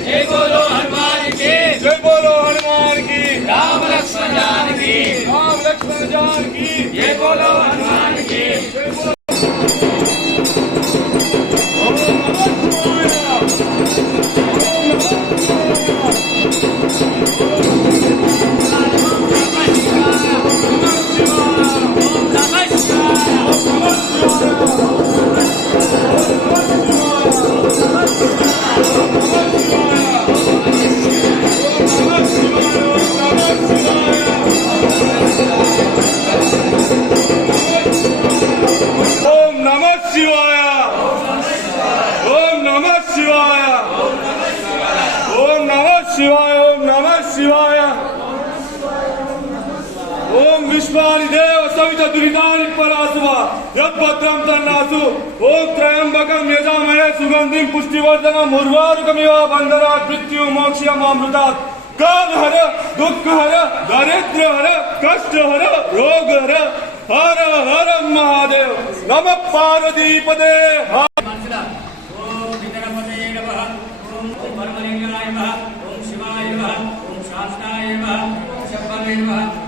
जय बोलो हनुमान की, जय बोलो हनुमान की, राम लक्ष्मण जानकी, राम लक्ष्मण जान की, जय बोलो हनुमान की। जय बोलो। ओम नमः शिवाय, ओम नमः शिवाय, ओम नमः शिवाय, ओम नमः शिवाय, ओम विश्वादिदेव सविता दुरितानि परासुवा यद्भद्रं तन्नासु ओम त्र्यंबकं यजामहे सुगंधिं पुष्टिवर्धनम् उर्वारुकमिव बन्धनात् मृत्युमोक्षयमामृतात्। काल हर, दुख हर, दारिद्र्य हर, कष्ट हर, रोग हर, हर हर महादेव। नमः पार्वतीपदे। ओम विद्यापते नमः, ओम परमलिंगाय नमः, ओम शिवाय नमः, ओम शास्त्राय नमः, ओम शंभवे नमः।